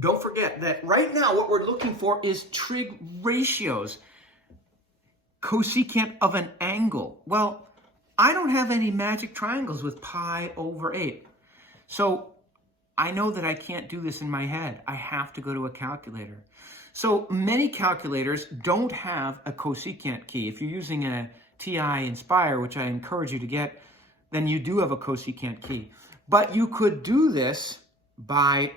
don't forget that right now what we're looking for is trig ratios, cosecant of an angle. Well, I don't have any magic triangles with pi over 8. So I know that I can't do this in my head. I have to go to a calculator. So many calculators don't have a cosecant key. If you're using a TI Inspire, which I encourage you to get, then you do have a cosecant key. But you could do this by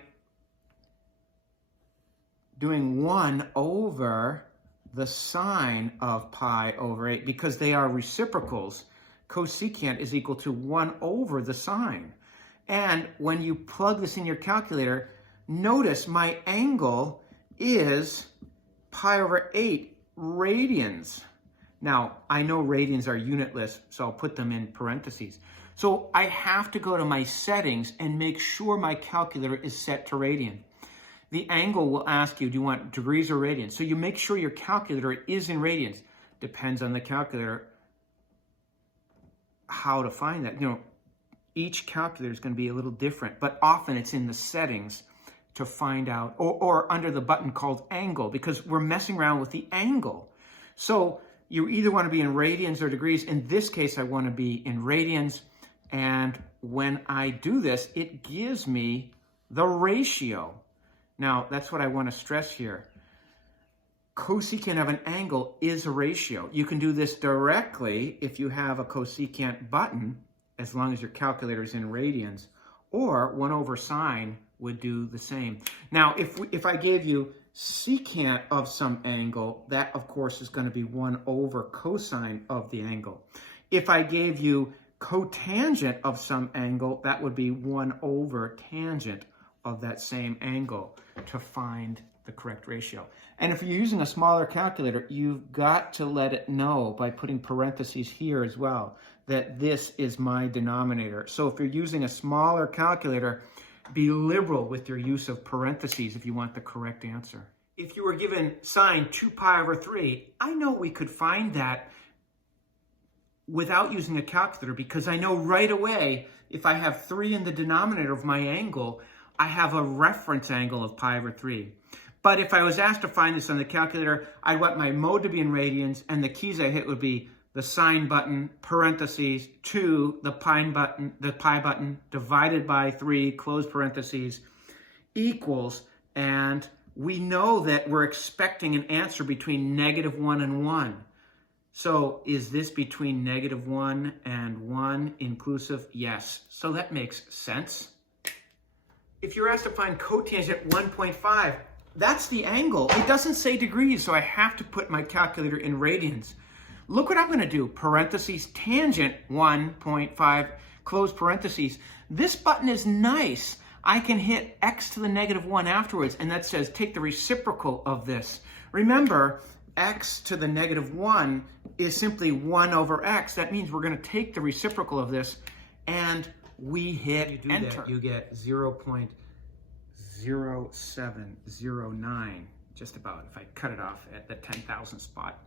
doing 1 over the sine of pi over 8 because they are reciprocals. Cosecant is equal to 1 over the sine. And when you plug this in your calculator, notice my angle is pi over 8 radians. Now, I know radians are unitless, so I'll put them in parentheses. So I have to go to my settings and make sure my calculator is set to radian. The angle will ask you, do you want degrees or radians? So you make sure your calculator is in radians. Depends on the calculator how to find that. You know, each calculator is going to be a little different, but often it's in the settings to find out, or under the button called angle, because we're messing around with the angle. So you either want to be in radians or degrees. In this case, I want to be in radians. And when I do this, it gives me the ratio. Now, that's what I want to stress here. Cosecant of an angle is a ratio. You can do this directly if you have a cosecant button, as long as your calculator is in radians, or 1 over sine would do the same. Now, if I gave you secant of some angle, that of course is going to be 1 over cosine of the angle. If I gave you cotangent of some angle, that would be 1 over tangent of that same angle to find the correct ratio. And if you're using a smaller calculator, you've got to let it know by putting parentheses here as well that this is my denominator. So if you're using a smaller calculator, be liberal with your use of parentheses if you want the correct answer. If you were given sine 2 pi over 3, I know we could find that without using a calculator because I know right away if I have 3 in the denominator of my angle, I have a reference angle of pi over 3. But if I was asked to find this on the calculator, I'd want my mode to be in radians, and the keys I hit would be the sine button, parentheses, 2, the pi button, divided by 3, close parentheses, equals, and we know that we're expecting an answer between -1 and 1. So is this between -1 and 1 inclusive? Yes. So that makes sense. If you're asked to find cotangent 1.5, that's the angle. It doesn't say degrees, so I have to put my calculator in radians. Look what I'm going to do. Parentheses, tangent 1.5, close parentheses. This button is nice. I can hit x to the -1 afterwards, and that says take the reciprocal of this. Remember, x to the -1 is simply 1 over x. That means we're going to take the reciprocal of this, and we hit enter. You get 0.0709, just about, if I cut it off at the 10,000 spot.